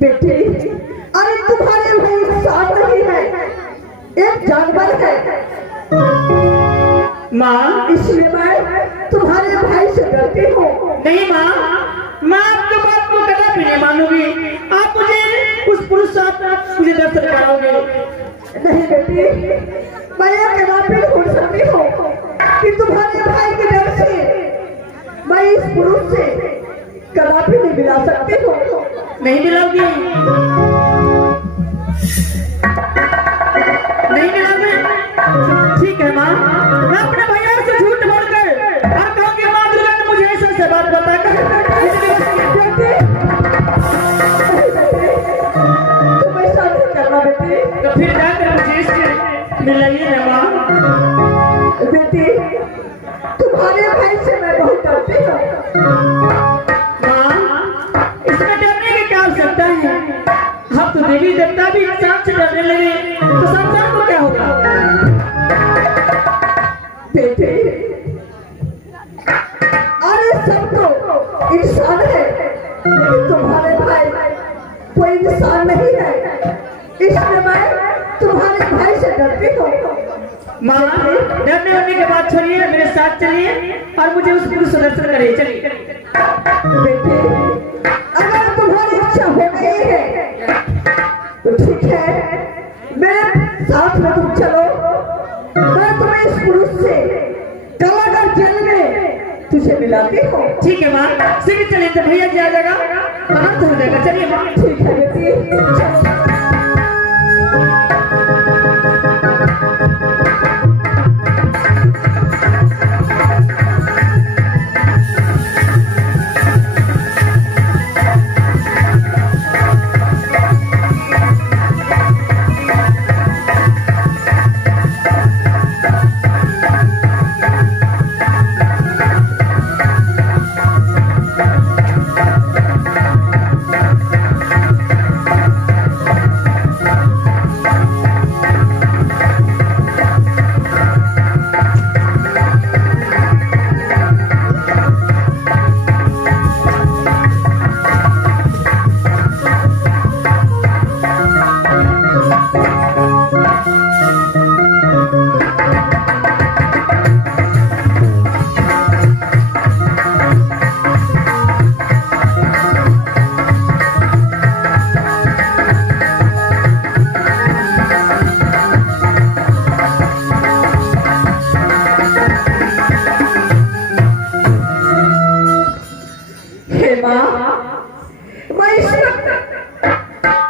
बेटे, अरे तुम्हारे भाई इंसान नहीं है, एक जानवर है। माँ, इसलिए मैं तुम्हारे भाई से डरती हूँ। नहीं माँ, मैं आपकी बात को कभी नहीं मानूंगी। आप मुझे उस पुरुष साथ मुझे दर्शन कराओगे? नहीं बेटी, मैं ये कभी भूल सकती हूँ कि तुम्हारे भाई के डर से मैं इस पुरुष से कभी नहीं मिला सकती हूँ। नहीं मिलाओगी? नहीं मिलाओगे? ठीक है माँ, मैं अपने भैया से झूठ बोलकर और कहूँगी माँ दुर्गा ने मुझे ऐसे बात बताकर तुम ऐसा नहीं करना बेटी। तो फिर जाकर मुझे इससे मिलाइए ना माँ। बेटी, तुम्हारे भाई से मैं बहुत डरती हूँ। तो देवी देवता भी इंसान से डरने लगे तो संसार को क्या होगा? बेटे, अरे सब तो इंसान है, लेकिन तुम्हारे भाई कोई इंसान नहीं है, इसलिए मैं तुम्हारे भाई से डरती हूँ। माँ, डरने वाले के बाद छोड़िए, मेरे साथ चलिए और मुझे उस पुरुष से दर्शन करिए। चलिए बेटे, अगर तुम्हारी इच्छा हो गई है तो ठीक है, मेरे साथ में तुम चलो। मैं तुम्हें इस पुरुष से कलागर जेल में तुझे मिलाती हूँ। ठीक है माँ, शीघ्र चलिए, तो भैया जी आ जाएगा, अनंत हो जाएगा। चलिए माँ। ठीक है बेटी।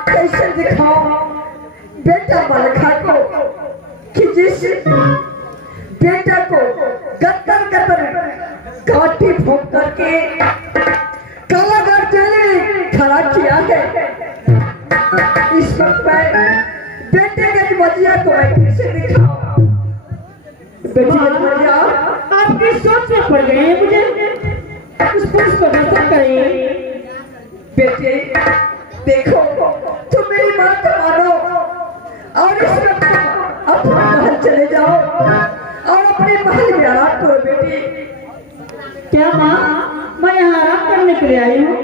कैसे दिखाओ बेटा मलखा को कि जिस बेटा को गत्तर काटी भोग करके कालागार जेल में खड़ा किया है। इस वक्त मैं बेटे के मजिया को मैं कैसे दिखाऊं? बेटी मजिया, आपकी सोच में पड़ गई है, मुझे उस पुरुष को दर्शन करिए। बेटे देखो, तुम मेरी बात मानो और इस वक्त अपने महल चले जाओ और अपने महल में आराम करो। बेटी क्या माँ, मैं यहाँ आराम करने के लिए आई हूँ?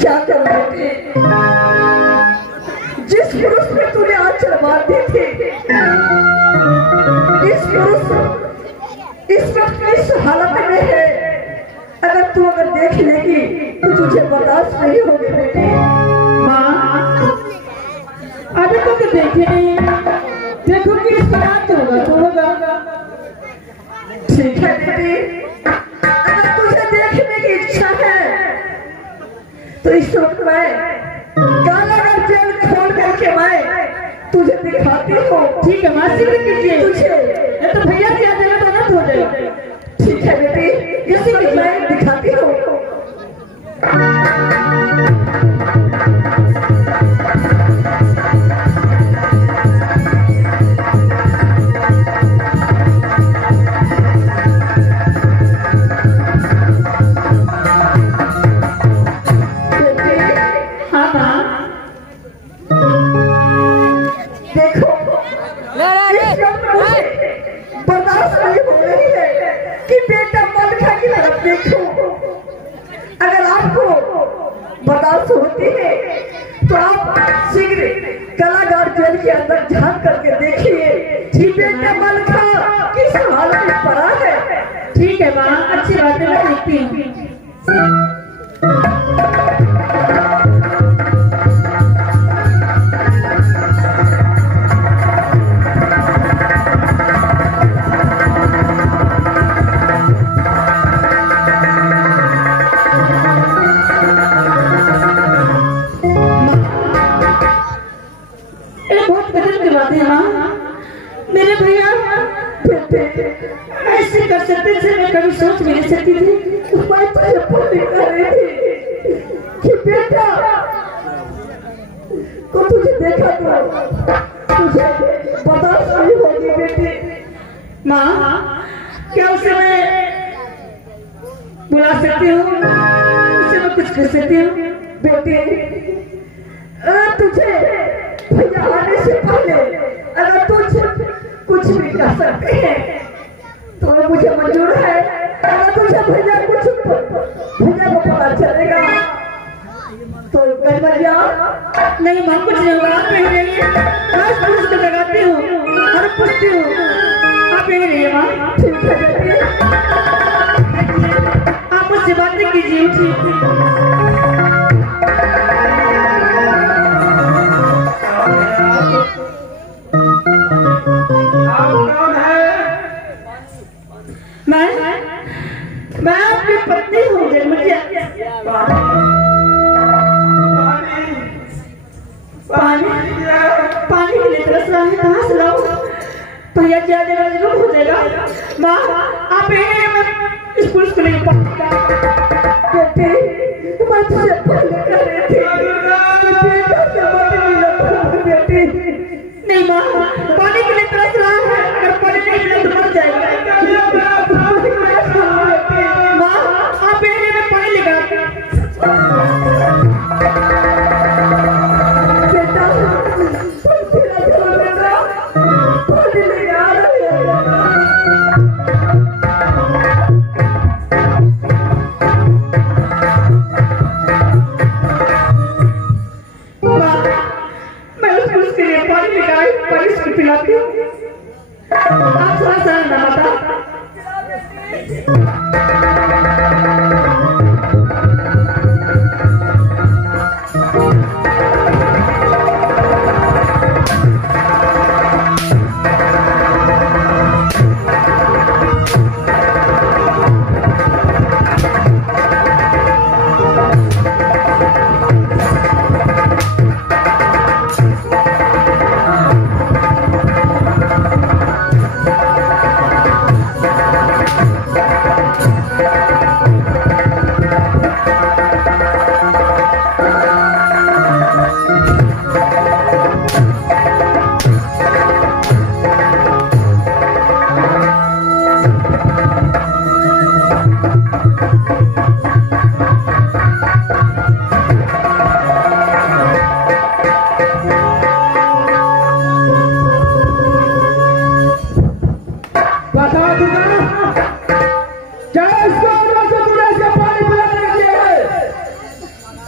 क्या करो बेटी, जिस पुरुष में तूने आंचल मार दी थी, इस पुरुष इस वक्त इस हालत में है। अगर तू देख लेगी तो तुझे बर्दाश्त नहीं होगी। बेटी माँ, अभी तो देखे नहीं, देखो कि इसका रात होगा तो होगा। ठीक है बेटी, अगर तुझे देखने की इच्छा है तो इस वक्त मैं कालागार जेल खोल करके मैं तुझे दिखाती हूँ। ठीक है माँ, शीघ्र कीजिए, तुझे तो भैया जी आ जाएगा तो अनंत हो जाएगा। ठीक है बेटी, इसी में मैं दिखाती हूँ। बदमाश होती है तो आप शीघ्र कलाकार जेल के अंदर झांक करके देखिए कि बेटा मलखा किस हालत में पड़ा है। ठीक है माँ, अच्छी बात है, मैं देखती हूँ। मेरे भैया ऐसे कर सकते थे, मैं कभी सोच भी नहीं सकती थी। मैं तुझे पूरी कर रही थी कि बेटा तो तुझे देखा तो तुझे बर्दाश्त नहीं होगी बेटी। माँ क्या उसे मैं बुला सकती हूँ, उसे मैं कुछ कर सकती हूँ? बेटी तुझे भैया आने से पहले अगर तुझे कुछ भी कर सकते हैं तो मुझे मंजूर है। अगर तुझे भैया कुछ भैया को पता चलेगा तो भैया नहीं माँ, कुछ नहीं होगा, आप यही रहिए, मैं पुलिस को लगाती हूँ और पूछती हूँ, आप यही रहिए माँ। ठीक है बेटी, आप मुझसे बातें कीजिए। मैं आपकी पत्नी हूँ जन्मजिया। पानी के लिए तरस रहा है, कहाँ से लाऊं? भैया क्या देगा, जरूर हो जाएगा। माँ आप इस पुलिस को नहीं बेटी मैं तुझे पहले कह रही थी बेटी। नहीं माँ, पानी के लिए तरस रहा है, अगर पानी नहीं मिला तो मर जाएगा। माँ आप एरिया में पानी लेगा। बेटा पानी लेगा। मैं उस पुलिस के लिए पानी लेकर पुलिस को पिलाती हूँ। आप थोड़ा सा ना बता।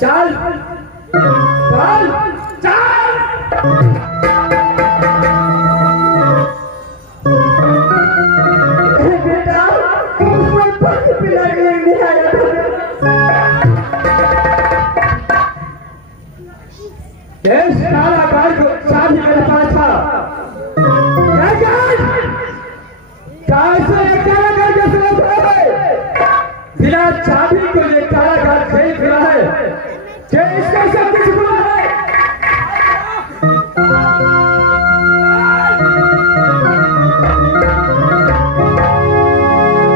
चल चल चल। बेटा उसमें पानी पिला के नहीं आया देश काला गाय को शादी मेरे पास था। बिना चाबी को ये काला गाय खरीद रहा है कि इसका सब कुछ बुरा है।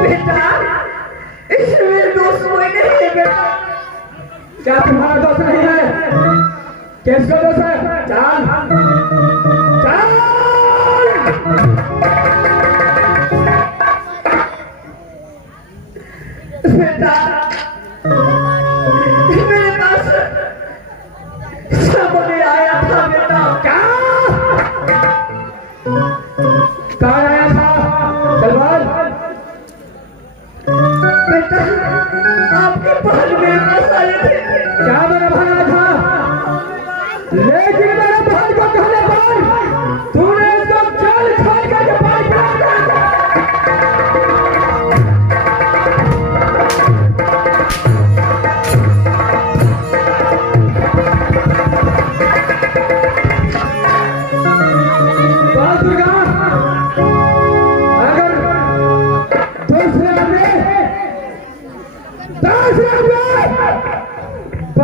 बेटा इसमें दोस्त कोई नहीं है बेटा। क्या तुम्हारा दोस्त नहीं है? किसका दोस्त है? चल चल। बेटा मेरे पास सामने आया था बेटा। क्या कहाँ आया था? तलवार बेटा आपके पास मेरे पास आए थे। क्या मेरा भागा था?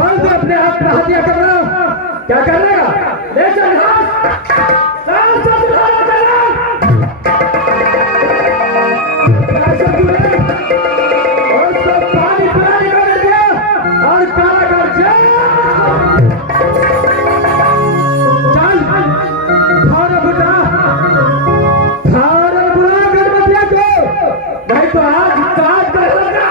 बोल दे अपने हाथ में हत्या करना क्या करने का ले चल पानी पिलाने का दे दिया और कारागार चल थाना बुला गणपतिया को नहीं तो आज काट करेगा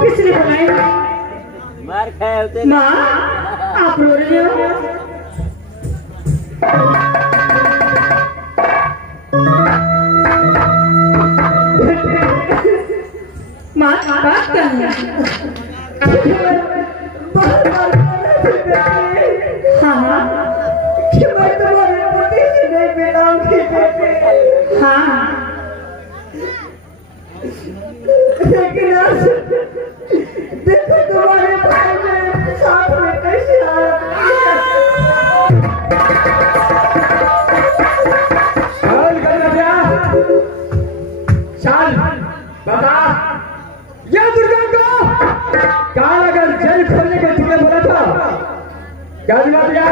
किसने बुलाया? मार खाए होते माँ आप रो रहे हो? माँ बात क्या है? हाँ हाँ मैं तुम्हारे पति से नहीं मिलाऊंगी बेटे। हाँ लेकिन आज देखो तुम्हारे भाई मेरे साथ में कैसे आया। चल बता ये दुर्गा को कारागार जेल खोलने के तुमने बोला था क्या दिला दिया?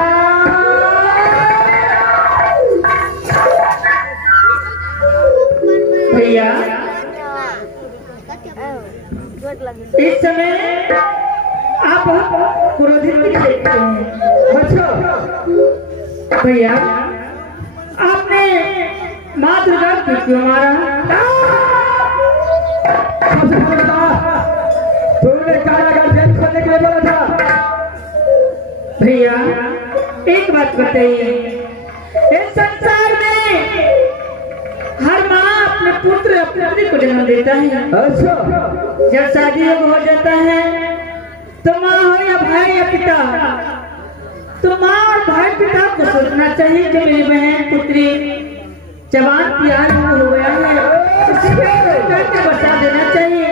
भैया इस समय आप क्रोधित दिखते हैं। अच्छा भैया आपने माँ दुर्गा को क्यों मारा? तुमने कारागार जेल खोलने के लिए बोला था। भैया एक बात बताइए, इस संसार में हर माँ अपने पुत्र पुत्री को जन्म देता है। अच्छा जब शादी हो जाता है तो माँ हो या भाई या पिता, तो माँ और भाई पिता को सोचना चाहिए कि मेरी बहन पुत्री जवान प्यार हो गया है, उसको बचा देना चाहिए।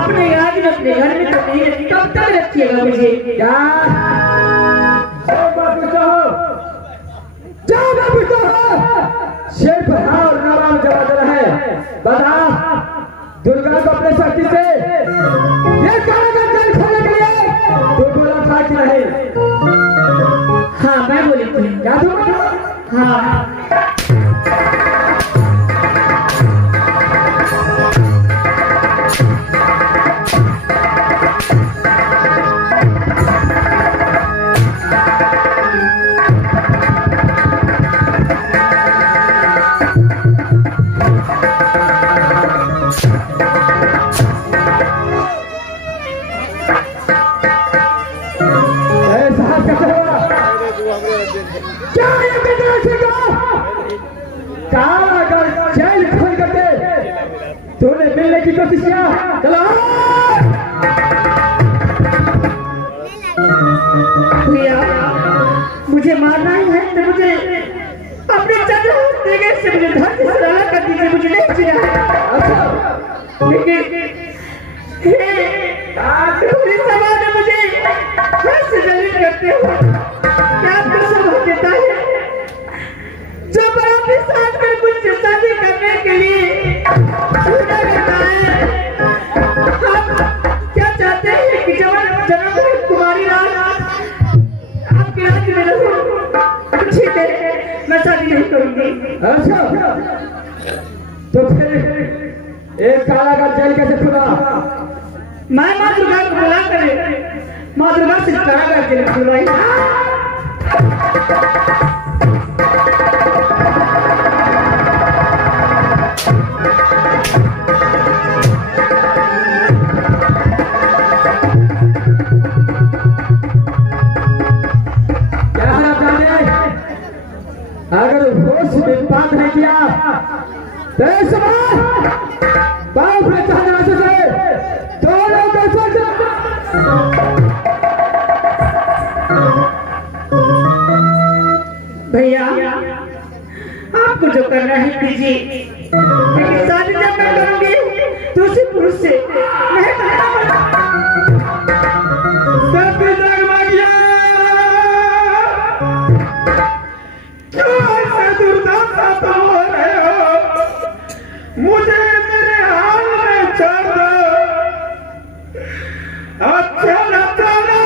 अपने याद में अपने घर में तो नहीं, कब तक रखिएगा मुझे? क्या जाओ बाबू जाओ शेर और नवाब जवाब देना है। बता दुर्गा को अपने शक्ति से ये कारागार जेल खोलने के लिए तो बोला था कि नहीं? हाँ मैं बोली थी। क्या तुम? हाँ कारागार जेल खोल करके तूने मिलने की कोशिश किया। चलो भैया मुझे मारना ही है तो मुझे अपने चंद्र से मुझे धन से सलाह कर दीजिए, मुझे नहीं चाहिए। अच्छा लेकिन पुलिस समाज ने मुझे से जलील करते हो, क्या आपको समझ देता है? जो बराबरी साथ में मुझसे शादी करने के लिए छूटा करता है, आप क्या चाहते हैं कि जन्म कुमारी राज आपके राज्य में रहूं? ठीक है मैं शादी नहीं करूंगी। अच्छा तो फिर एक कारागार जेल कैसे खुला? मैं माँ दुर्गा को बुला कर माँ दुर्गा से कारागार जेल खुलवाई। अगर होश में बात नहीं किया तो इस बार बाप में चाहने से दोनों को सोच भैया आपको जो करना है कीजिए, लेकिन शादी जब मैं करूंगी तो उसी पुरुष से मैं क्यों ऐसे दुर्दशा तो हो रहे हो? मुझे मेरे हाल में छोड़ दो। अच्छा लगता ना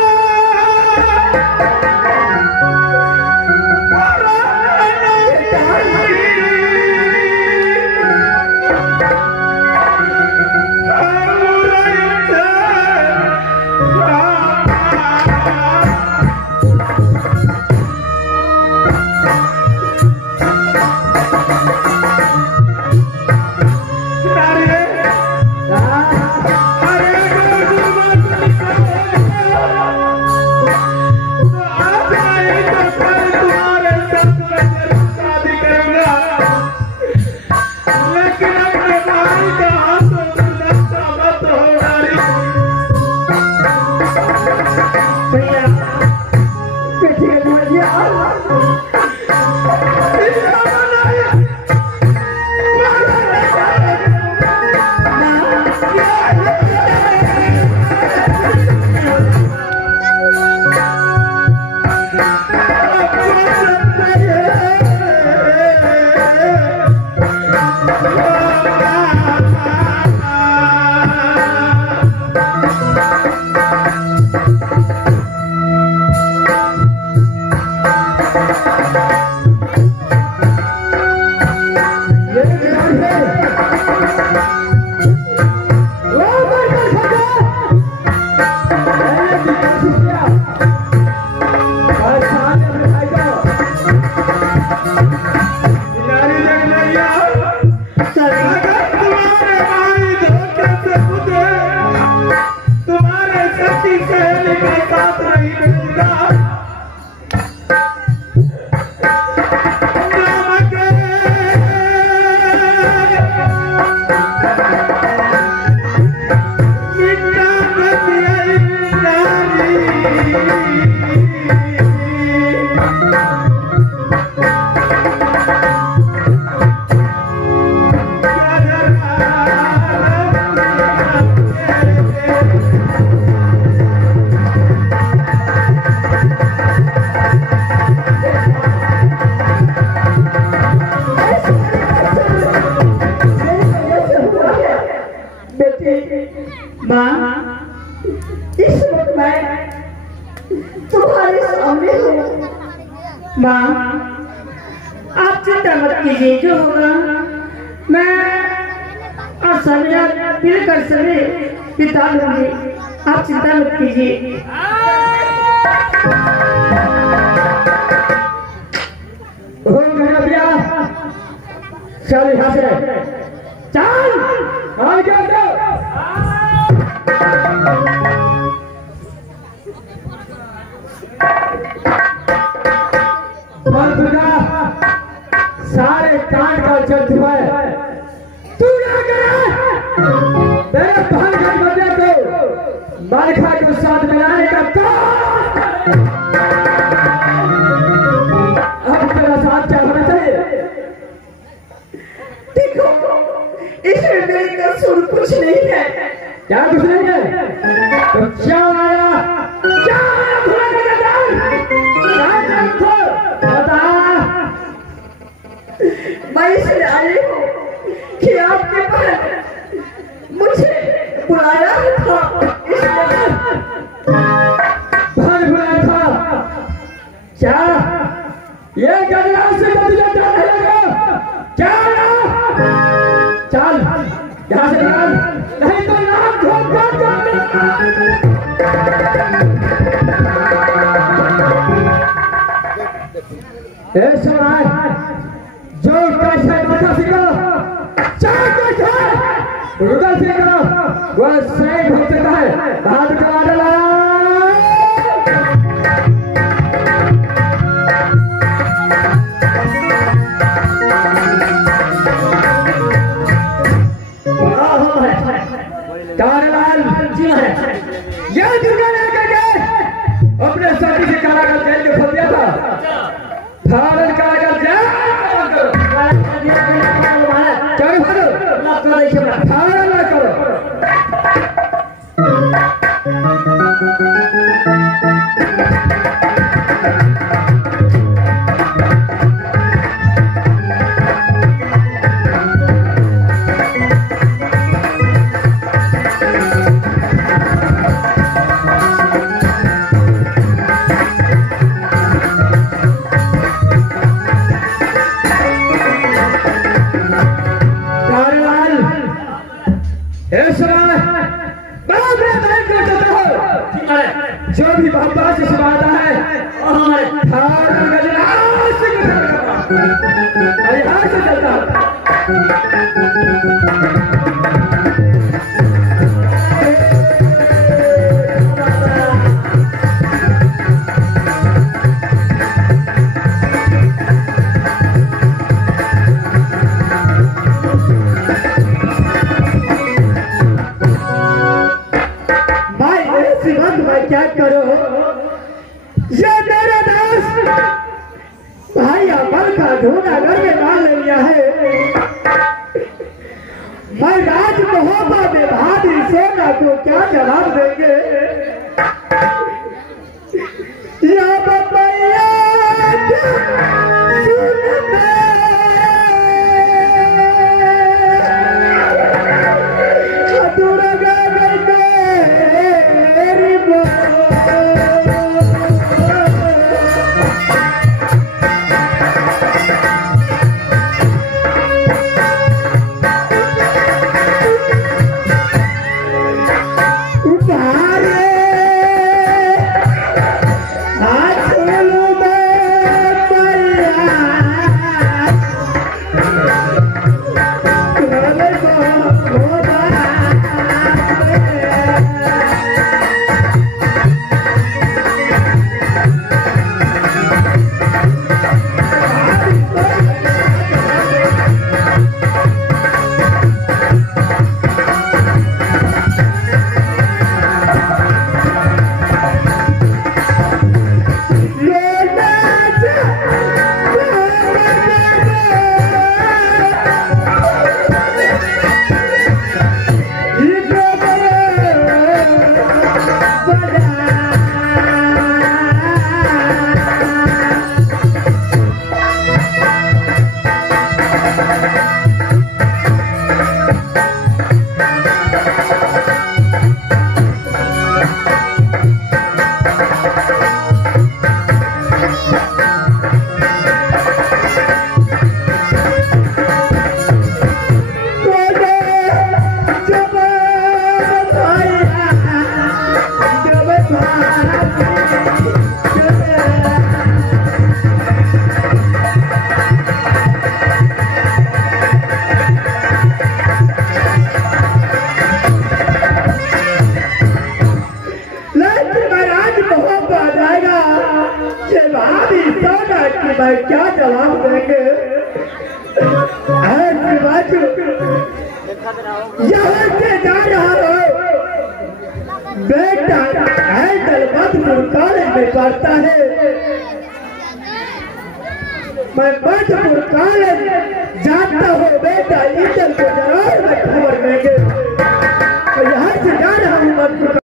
इस वक्त मैं तुम्हारे सामने हूँ। माँ आप चिंता मत कीजिए, जो होगा मैं और समिया मिलकर सभी पिता लूंगी, आप चिंता मत कीजिए। चल यहाँ से चल आगे सारे कांड का जज है। तू क्या करे? तेरे भाई के बदले को मालिका के साथ मिलाने का अब तेरा साथ क्या होना चाहिए? देखो इसमें मेरी कसूर कुछ नहीं है। क्या कुछ नहीं है? तो क्या आया? क्या आया? खुला के बता। मैं इसलिए आई हूँ कि आपके पास मुझे बुलाया था, इसलिए बुलाया था। क्या ये गजरा से बदला जाने लगा? क्या चल यहाँ से निकल, नहीं तो नाम धोखा जो कैसे बता सीखो, चाहे कैसे रुदल सीखो, वह सही हो सकता है। बात करा डाला ये दुर्गा लेकर के अपने साथी से कारागार जेल में खोल दिया था। भारत का यहाँ से चलता क्या करो, ये मेरे दोस्त भाई अमल का ढूंढा करके डाल लिया है। मैं राज मोहब्बत में भाभी सोना को क्या जवाब देंगे? या बपैया मैं क्या जवाब देंगे? यहाँ से जा रहा हो बेटा, मधुपुर कॉलेज में पढ़ता है। मैं मधुपुर कॉलेज जाता हूँ बेटा, ईटल को जरूर मैं खबर देंगे। तो यहाँ से जा रहा हूँ मधुपुर।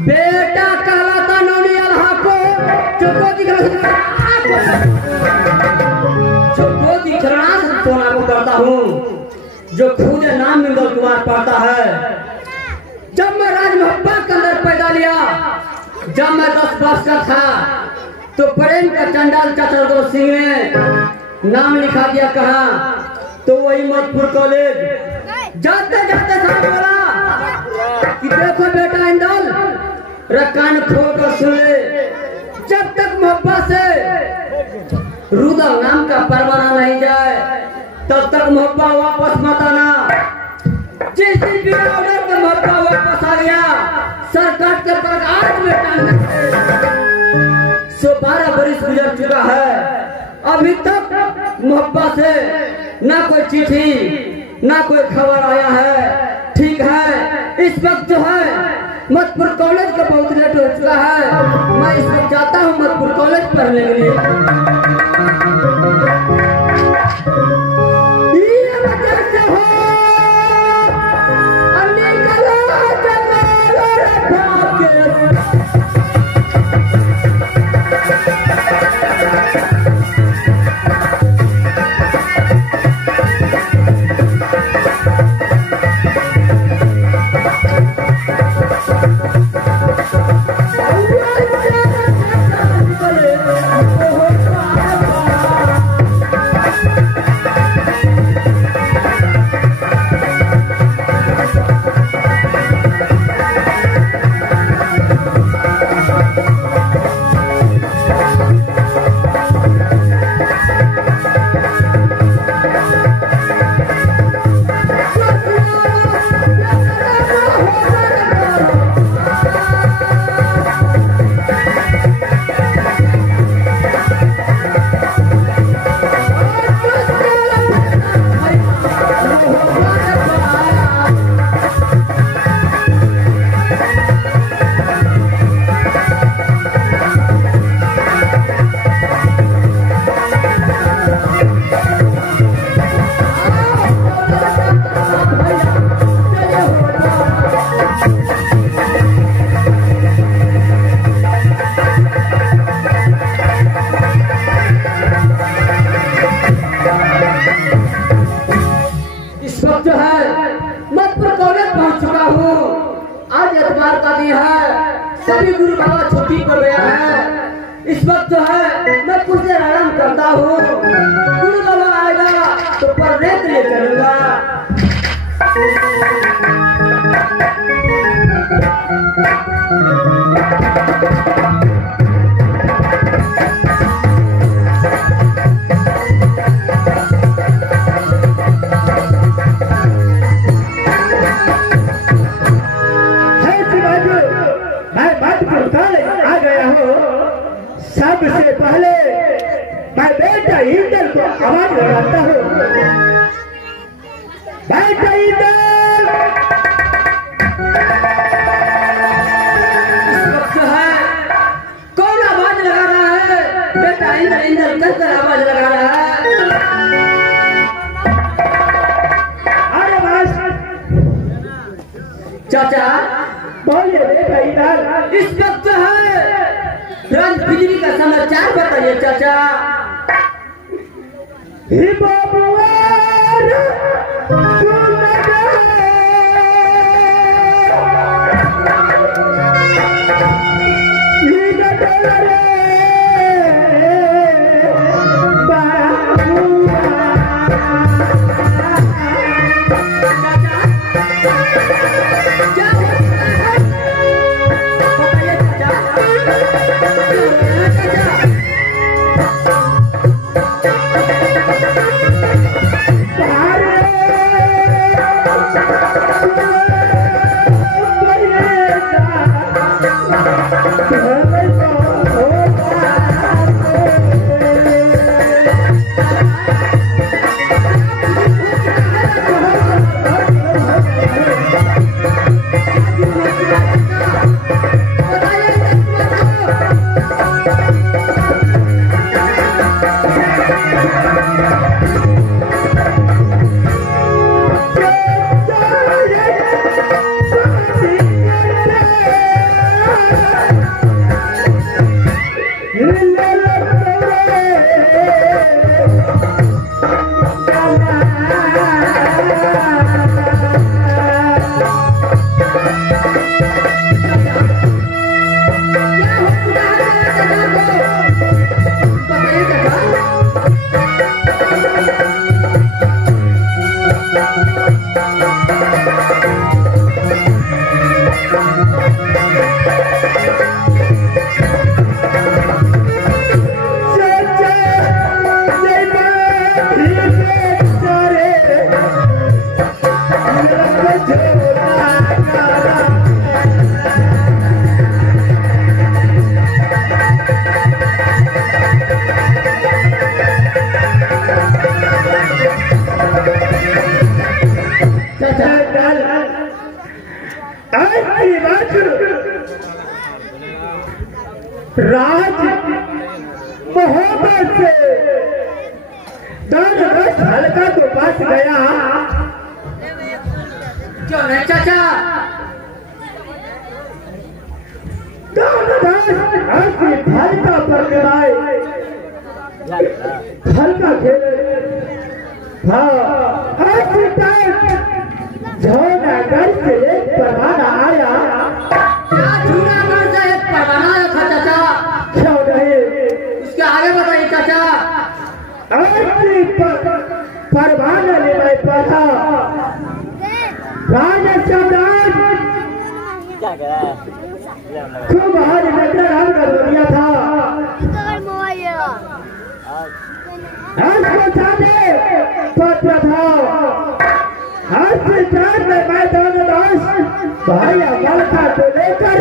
बेटा कहलाता नौनी अल्लाह को चुकोती खरना सोना को करता हूँ जो खुद नाम निगल कुमार पड़ता है। जब मैं राज मोहब्बत के अंदर पैदा लिया, जब मैं 10 वर्ष का था तो प्रेम का चंडाल चतुर्दो सिंह ने नाम लिखा दिया। कहा तो वही मधुपुर कॉलेज जाते जाते साहब बोला कि देखो बेटा इंदल कान खोल कर सुन ले, जब तक मोहब्बत से रुदल नाम का परवाना नहीं जाए तब तक मोहब्बत वापस मत आना। जिस दिन भी ऑर्डर का मोहब्बत वापस आ गया सर काट कर आज में टांग 12 बरस गुजर चुका है, अभी तक मोहब्बत से ना कोई चिट्ठी ना कोई खबर आया है। ठीक है, इस वक्त जो है मधुपुर कॉलेज का बहुत लेट हो चुका है, मैं इस वक्त जाता हूँ मधुपुर कॉलेज पढ़ने के लिए। सभी गुरु बाबा छुट्टी पर गया है। इस वक्त जो है मैं कुछ देर आराम करता हूँ, गुरु बाबा आएगा तो पढ़ने के लिए चलूंगा। सबसे पहले मैं बेटा इंदल को आवाज लगाता हूँ। बेटा इंदल, इस वक्त है कौन आवाज लगा रहा है? बेटा इंदल इंदल कहकर आवाज लगा रहा है। अरे बस चाचा बोलिए बेटा इंदल। इस वक्त है रंग बिजली का समाचार बताइए चाचा। ही बाबूआर सुन चाचा राज मोहब्बत से 10 हल्का के पास गया। क्यों नहीं चाचा? 10 हल्का पर गिराए, हल्का खेले। जूनागढ़ से एक परवाना आया। जूनागढ़ से एक परवाना आया था चाचा। क्यों नहीं? इसके आगे बताइए चाचा। परवाना ने मैं पढ़ा। राजा सम्राट खूब हारी नजर कर दिया था। पत्र था हॉस्पिटल में मैदान भाई मलखा को लेकर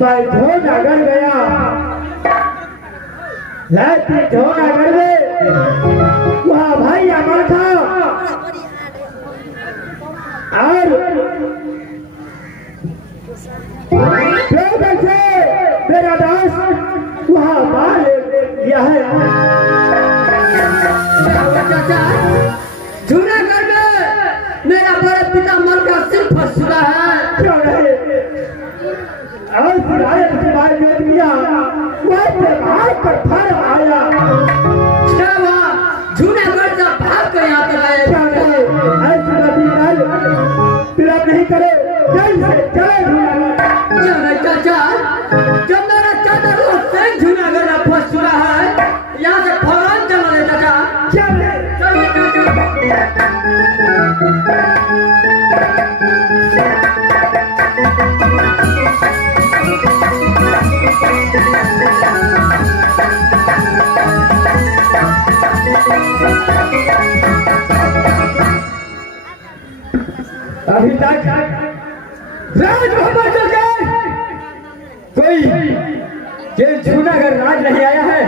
मैं जूनागढ़ गया। लेकिन जूनागढ़ में वहाँ भाई मलखा और से मेरा दास वहाँ मार लिया है। जूनागढ़ में मेरा बड़े पिता मलखा सिर फंस चुका है। क्यों नहीं? और सिराय के बारे में दिया वैसे भाग कर फर आया। क्या हुआ? जूनागढ़ से भाग कर यहाँ तक आए। क्या नहीं? ऐसी बात तिलक नहीं करे। जल्द से जल्द क्या नहीं चाचा? जब मेरा चाचा रोज से जूनागढ़ में फंस चुका है, यहाँ से फौरन चला ले चाचा। क्या नहीं? अभी तक राज मोहब्बत के कोई ये जूनागढ़ राज नहीं आया है।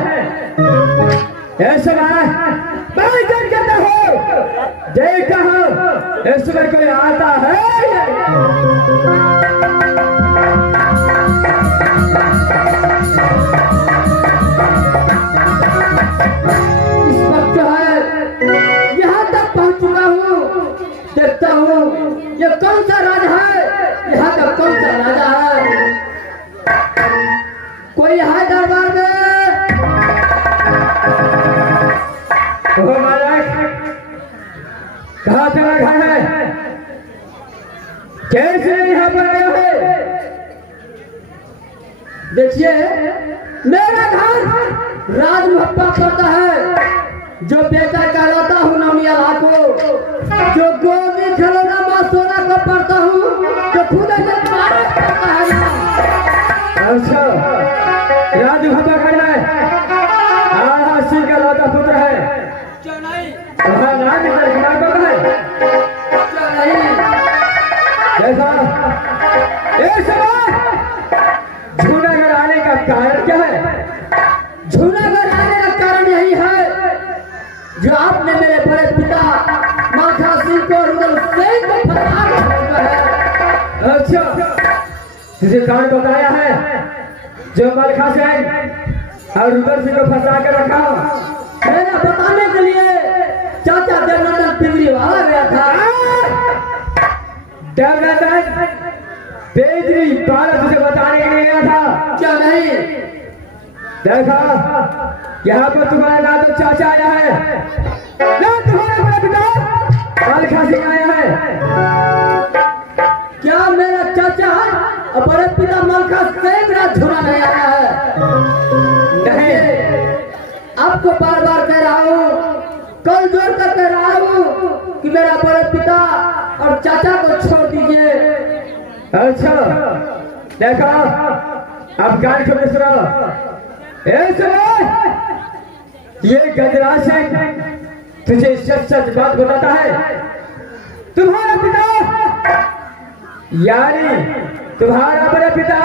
ऐसा मैं जन कहता हूँ जय कहा इसमें कोई आता है। इस वक्त जो है यहाँ तक पहुँच चुका हूँ। देखता हूँ ये कौन सा राजा है, यहाँ का कौन सा राजा है। कोई है दरबार में? कहाँ चला घर है? कैसे यहाँ पर आया है? देखिए मेरा घर राज महप्पा करता है। जो बेटा कहलाता हूँ नौनियाला को, जो गोदी खिलौना माँ सोना को पढ़ता हूँ, जो खुद करता है ना। अच्छा राज महप्पा खड़ा है। सिंह का लौता पुत्र है। क्यों नहीं? राज महप्पा है। क्यों नहीं? जूनागढ़ आने का कारण क्या है? जूनागढ़ आने का कारण यही है जो आपने मेरे बड़े पिता मलखा सिंह को रुदल सिंह को फंसा के रखा है। अच्छा तुझे कारण बताया है जो मलखा सिंह और रुदल सिंह को फंसा के रखा। मैंने बताने के लिए चाचा देवनंदन पिंजरी वाला गया था। देवनंदन पिंजरी वाला तुझे बताने के लिए गया था। क्या नहीं? देखा यहाँ पर तुम्हारा दादा चाचा आया है ना, तुम्हारा बड़ा पिता मलखा सिंह आया है। क्या मेरा चाचा और बड़े पिता मलखा सिंह राज झूला नहीं आया है? नहीं आपको बार बार कह रहा हूँ, कल जोर कर कह रहा हूँ कि मेरा बड़े पिता और चाचा को छोड़ दीजिए। अच्छा देखा अब गान खोल सुनो। ये गजराज सिंह तुझे सच सच बात बताता है। तुम्हारा पिता यानी तुम्हारा बड़ा पिता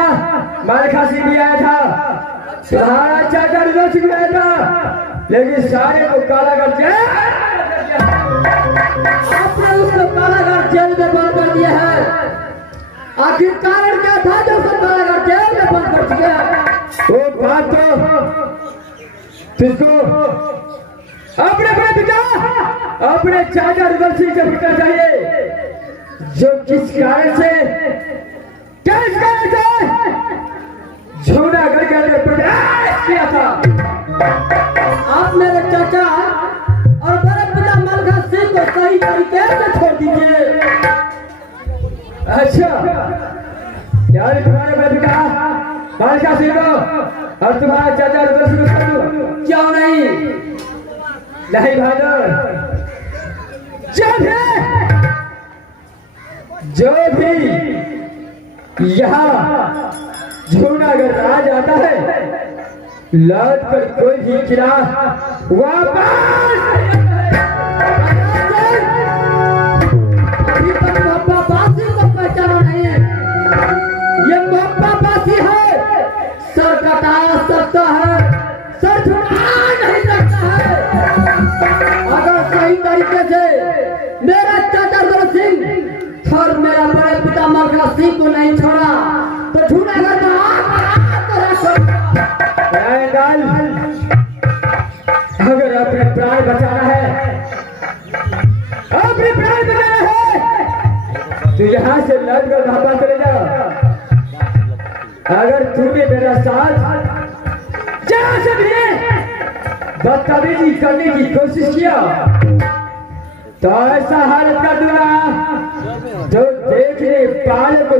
मालखा सिंह भी आया था, तुम्हारा चाचा रुद्र सिंह भी आया था, लेकिन सारे को कालाघाट जेल आपने उसको कालाघाट जेल में बंद कर दिया है। आखिर कारण क्या था जो उसको कालाघाट जेल में बंद कर दिया? वो बात तो तुझको अपने बड़े पिता अपने चाचा रुद्र सिंह से पूछना चाहिए, जो किस कारण से जूनागढ़ के प्रवेश किया था। आप मेरे चाचा और बड़े पिता मालखा सिंह को सही तरीके से छोड़ दीजिए। अच्छा यार तुम्हारे बड़े पिता मालखा सिंह को और तुम्हारा चाचा रुद्र सिंह को छोड़ दूं? क्यों नहीं? नहीं भाई जो भी यहाँ जूनागढ़ राज आता है लौट कर कोई भी किला वापस अभी तक मोहब्बा बासी को पहचाना नहीं है। ये मोहब्बा बासी है, सर कटा सकता है, सर झुका नहीं सकता है। अगर सही तरीके से मेरा चाचा रुद्र सिंह और मेरा बड़े पिता मालखा सिंह को नहीं छोड़ा तो जूनागढ़ का अगर अपने प्राण बचाना है, अपने प्राण बचाना है तो यहाँ से लड़ कर धापा चले जाओ। अगर तूने मेरा साथ जहाँ से भी बदतमीजी करने की कोशिश किया तो ऐसा हालत कर दूंगा जो देखने वाले को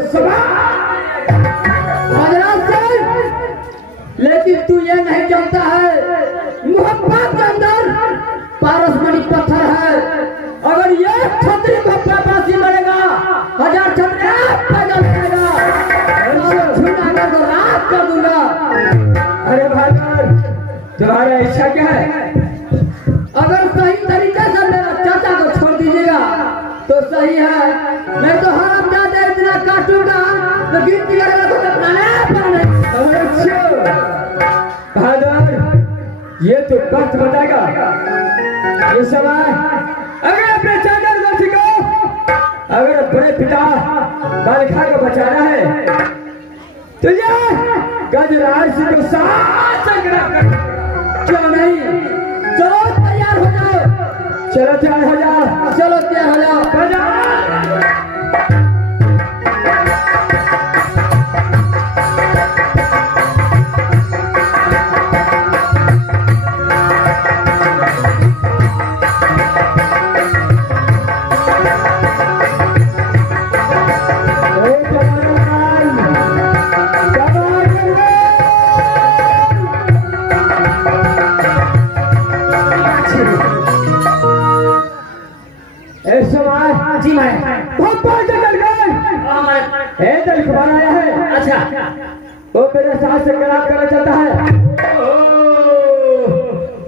लेकिन तू ये नहीं जानता है मोहब्बत के अंदर पारसमणि पत्थर है। अगर ये छतरी मोहब्बा बासी मरेगा, 1000 छतरी पैदल मरेगा, जूनागढ़ को रात कर दूंगा। अरे भाई तुम्हारा इच्छा क्या है? अगर सही तरीके से मेरा चाचा को छोड़ दीजिएगा तो सही है, नहीं तो हरम जाते इतना काटूंगा तो गिनती करेगा तो बनाने पड़े। ये तो वक्त बताएगा। ये समय अगर अपने चाचा रुद्र सिंह को अगर बड़े पिता मालखा को बचाना है तो ये गजराज सिंह को साथ संग्राम कर। क्यों नहीं? चलो तैयार हो जाओ। चलो तैयार हो जाओ। चलो तैयार हो जाओ। जी मैं बहुत बार चल गए। दल खबर आया है। अच्छा वो मेरे साथ से खराब करना चाहता है।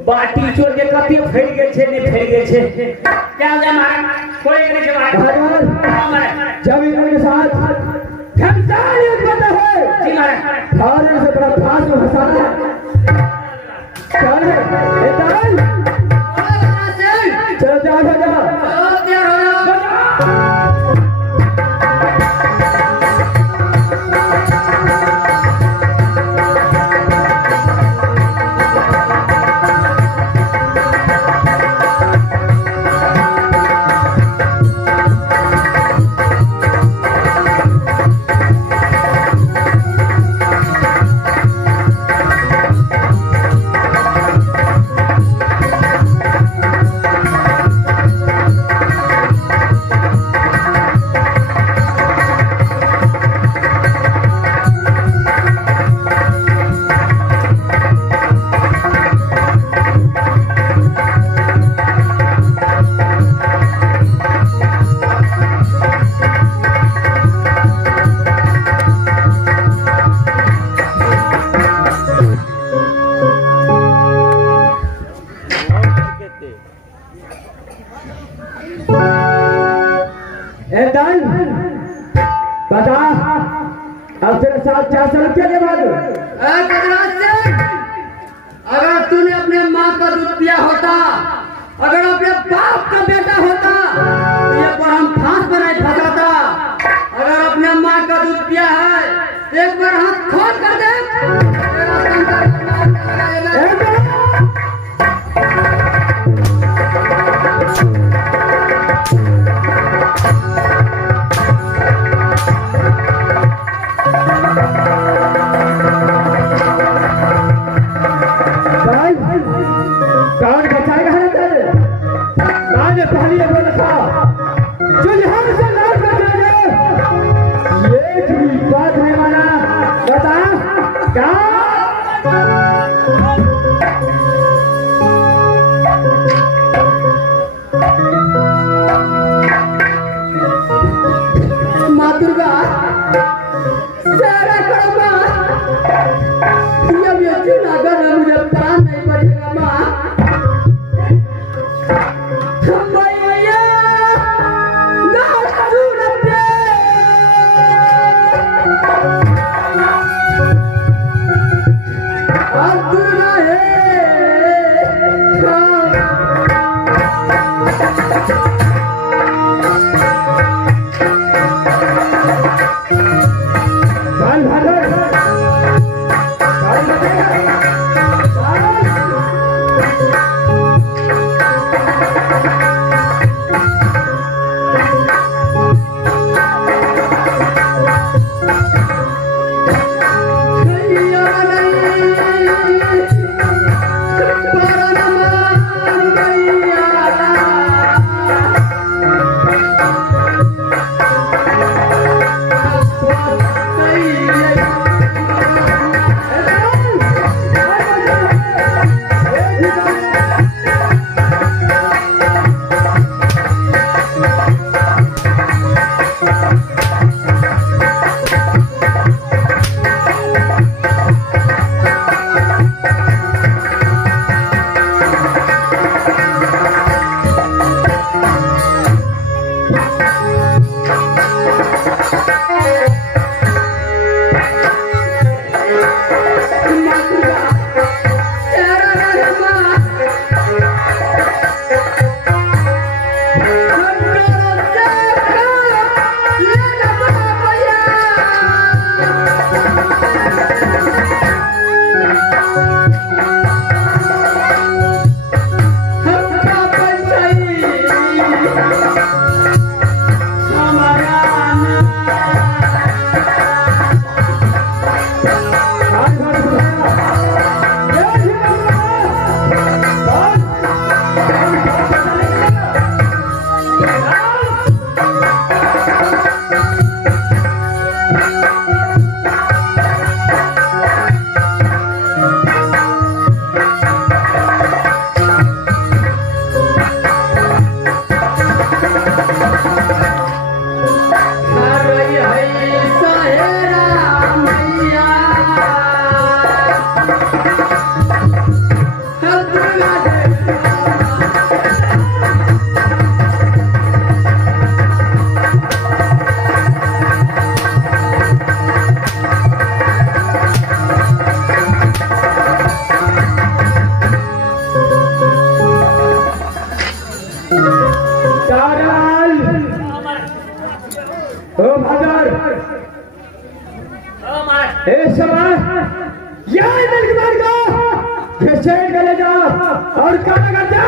बाटी चोर के कपी फेल गए छे नहीं फेल गए छे क्या हो जाए मार कोई नहीं के मार जब इनके साथ घंटाल युद्ध करता है जी मार फारे से बड़ा फांस में फंसाना है। चल चलो जा जा तेरे साथ 4 साल क्या के बाद अगर तूने अपने माँ का दूध पिया होता, अगर अपने बाप का बेटा होता तो ये पर हम फांस पर नहीं फंसाता। अगर अपने माँ का दूध पिया है एक बार हाथ खोल कर दे, तेरा संकट कौन बचाएगा है तेरे? माँ ने पहले ये बोला था जो यहाँ से लौट कर जाएंगे, ये भी बात है माना। बता क्या? माँ दुर्गा सारा करो माँ, ये चुनागर है, मुझे प्राण नहीं बचेगा माँ। और काला कर जा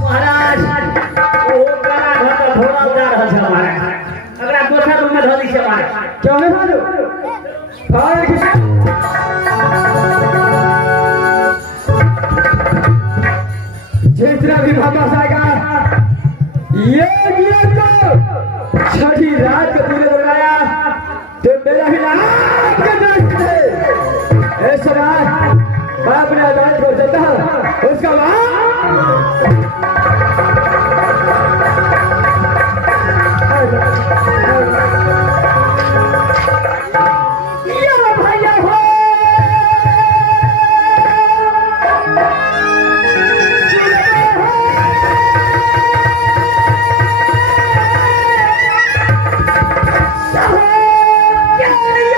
महाराज वो काला घर तो घोड़ा उड़ा रहा है हमारा। अगर आप दोसर रूम में धोली से मारे क्या है मालूम? फायर की जितना भी वापस आएगा ये तो छठी रात को तूने बुलाया तो मेरा ही लाभ के दर्द थे। ऐसा रात मैं अपने आजाद को देता हूँ उसका Yeah!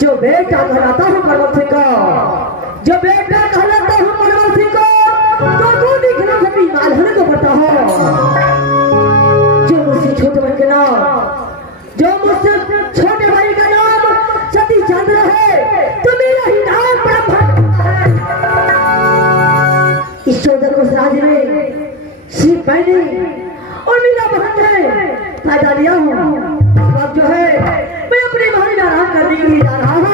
जो बेटा कहलाता हूँ परवल सिंह का, जो बेटा कहलाता हूँ परवल सिंह का, तो तू दिखना सभी मालहन को पड़ता हो। जो मुझसे छोटे भाई का नाम, जो मुझसे छोटे भाई का नाम सती चंद्र है, तो मेरा ही नाम ब्रह्म है। इस 14 को राज्य में सिर्फ मैंने और मेरा बहन है फायदा लिया हूँ। अब जो है मैं अपने भाई का नाम करने के लिए जा रहा हूँ।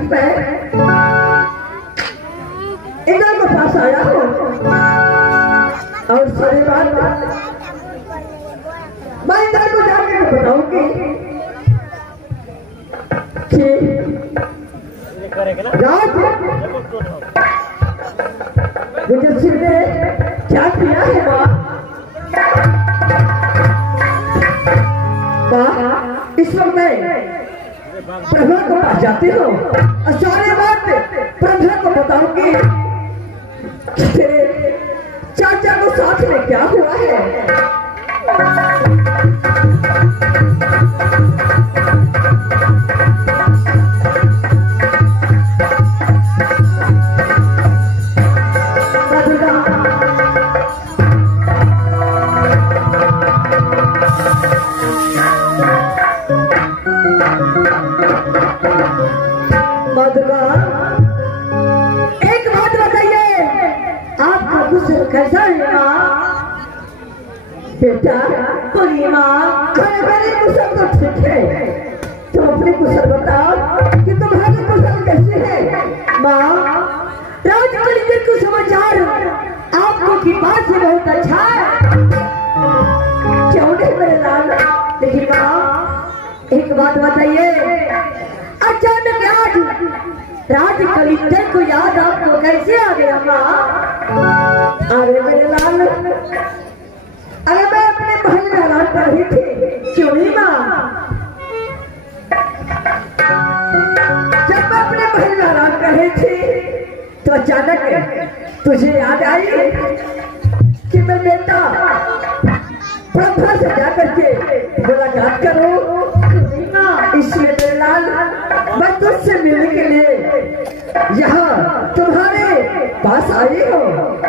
बस मैं इंद्र के पास आया हूँ और सारी बात मैं इंद्र को जाकर बताऊंगी कि राज युधिष्ठिर ने क्या किया है माँ इस वक्त मैं प्रभा को पास जाती हूँ और सारी बात प्रभा को बताऊंगी कि तेरे चाचा को साथ में क्या हुआ है। एक बात बताइए आपका कुशल कैसा है माँ? बेटा बोलिए माँ। मेरे कुशल तो ठीक है, तुम अपने कुशल बताओ कि तुम्हारी कुशल कैसी है माँ? राजकलिंगर को समाचार आपको की बात से बहुत अच्छा है क्यों नहीं मेरे लाल? लेकिन माँ एक बात बताइए, अचानक आज राजकलिंगर को याद आपको कैसे आ गया माँ? अरे मेरे लाल, अरे मैं अपने महल में आराम कर रही थी। क्यों नहीं माँ? जब मैं अपने महल में आराम कर रही थी तो अचानक तुझे याद आई कि मैं बेटा प्रभा से जाकर के मुलाकात करूं। इसलिए मेरे लाल मैं तुझसे मिलने के लिए यहाँ तुम्हारे पास आई हूँ।